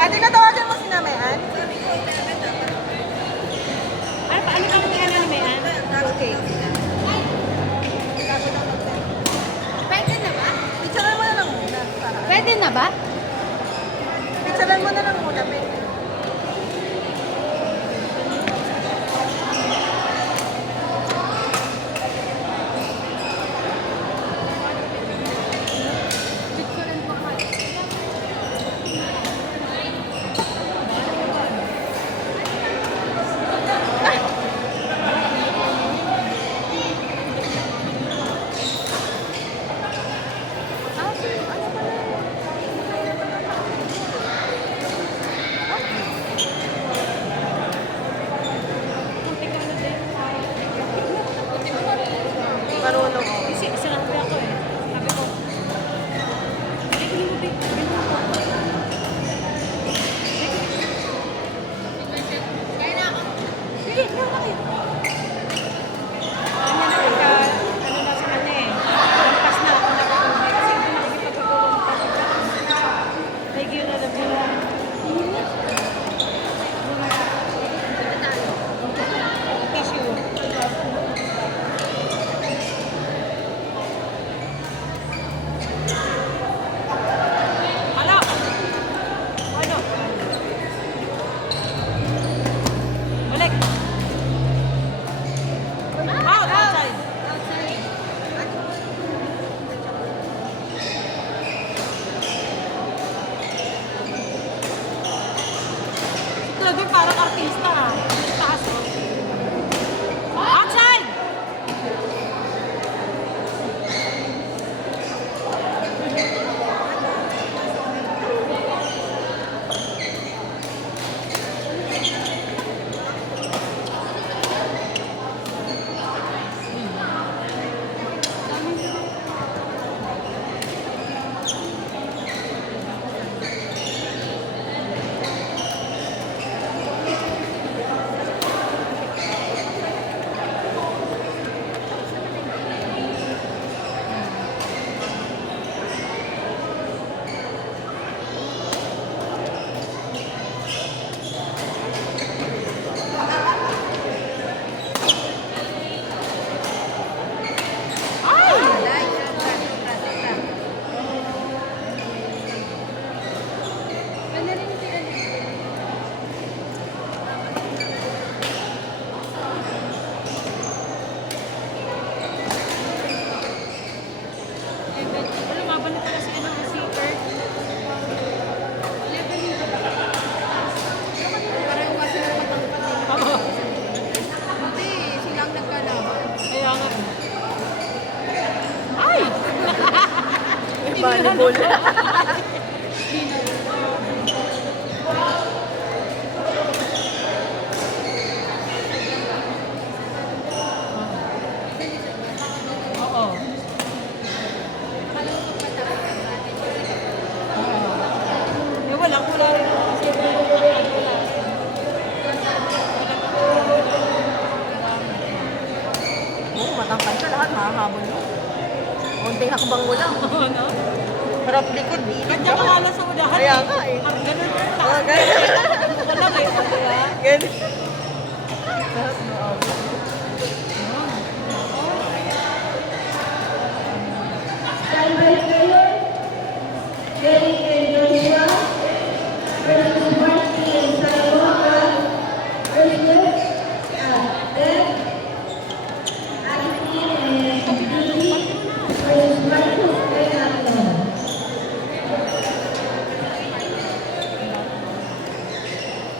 Ate, natawagan mo si Namayan? Ano pa? Ano ka mga Namayan? Okay. Pwede na ba? Picturean mo na lang muna. Pwede na ba? Picturean mo na lang muna, pwede. Marunong. Kasi sinabi ako eh. Sabi ko, sige, meron na kayo. Ano na pagka, ano na sa kanya eh. Lampas na ako nakatulog. Kasi hindi nakikipagpagpagpag. Regular na regular. Tissue. Ano? Ano? Balik. Out, outside. Grabe, parang artista ah. Taas oh. Outside! Lumaban na pala si ano, si Kurt. Parang kasi napatangkad eh. Oo. Hindi, silang nagkalaban. Kaya nga. Ay! Volleyball. Oo. Eh, wala rin. Oo, matangkad ka lahat, mahahabol mo. Unting hakbang mo lang. Oo, no? Harap likod, di. Kanya ka nga lang sa unahan. Kaya nga eh. Ang ganun yung Oh, taas. ganun. Wala ba yun? Kaya? Ganun.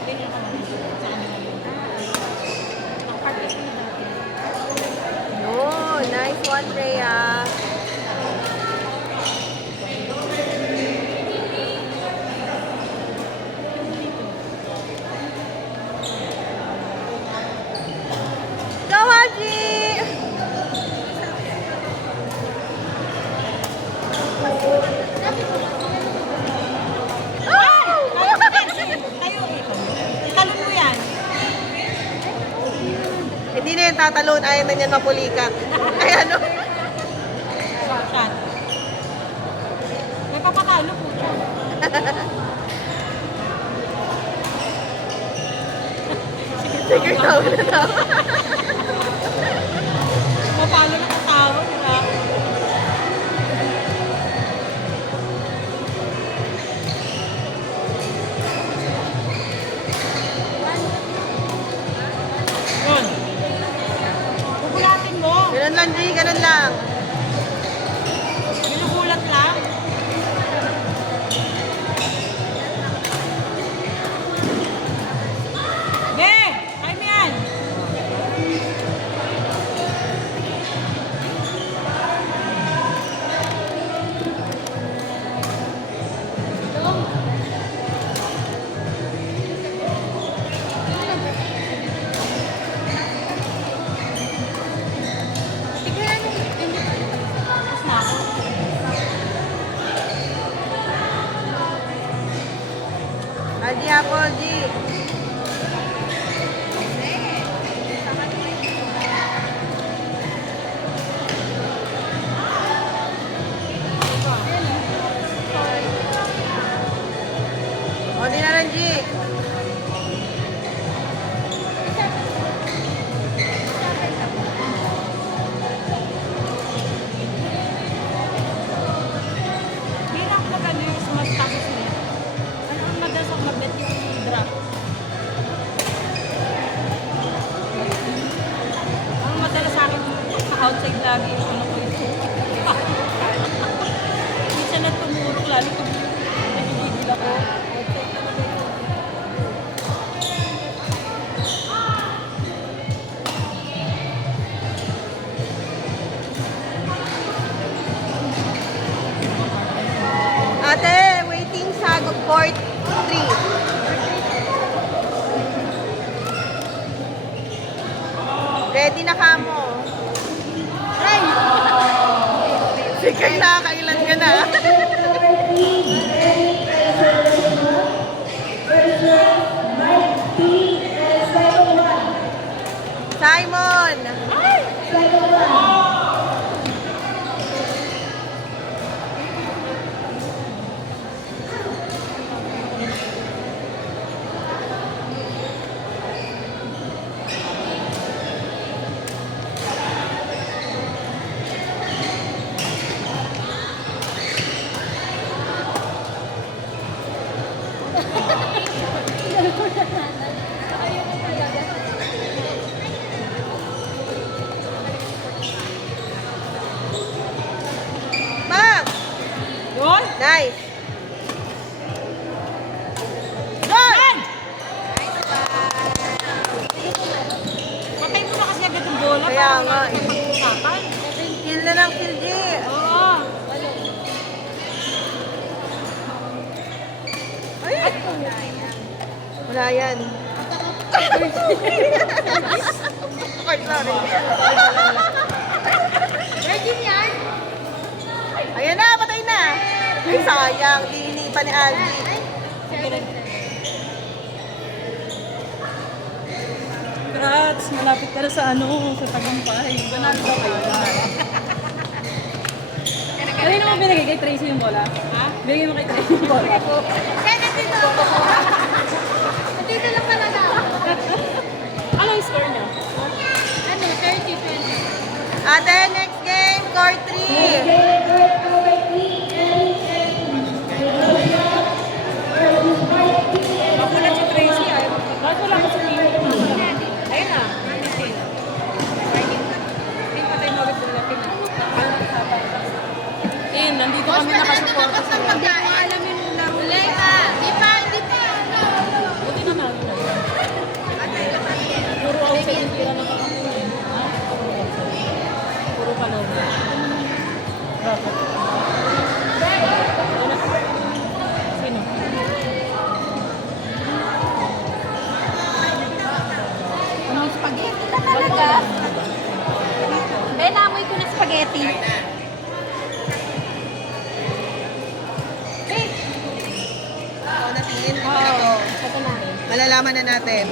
Ganyan ka naman. Sa kanila yun. nagtatalon, ayaw na niyan mapulikat. Ay ano? Saan? May papatalo po siya. Sige, tawa na tawa. Papalo na katawa, di ba? Yun. Bubulatin mo. Ganun lang, G, ganun lang. Binubulat lang. Be! Ay mo yan! Tapos na ako. Aldi Apple, G. O, di na lang, G. Hirap mag-ano yung smart tapos net. Ano ang madalas ang mag-net yung drop? Ang madalas sa akin sa outside lagi yung ano ko yun. Minsan na tumurok lalo kung nagigigil ako. Outside talaga yun. Ate, waiting sa court 3. Ready na ka mo. Ay! Sige na, kailan ka na? Simon! Ma'am! Yun! Nice! Good! Patay mo na kasi agad yung bola. Kaya para nga, wala na tayong pag-usapan. Kill na ng kill, G. Oo. Ay! Wala yan. Sorry. Ready yan? Ayan na, patay na. Ay, sayang. Dini pa ni Aldi. Congrats! Malapit ka na sa ano, sa Tagumpay. Banalo daw kayo. Ano yung naman binigay kay Tracy yung bola? Ha? Binigay mo kay Tracy yung bola? Kaya nandito ako. Nandito lang pala na. Ano yung score niya? Ano, 30-20. Ate, next game, court 3. Makulat si Tracy ay. Bakit wala ka sa team? Ayun na. Hindi pa tayo mawag nila In, nandito Boss, kami pwede na nakasuporta tumakas sa ng pagkain. Alamin mo lang. Uli pa. Di pa, hindi pa. Buti na namin. Puro outside yung tira na kakakunin. Ha? Puro kalong. Bakit? Sino? Ano, spaghetti na talaga. Ben, amoy ko na spaghetti. Oo, natin. Oo, ito na. Malalaman na natin.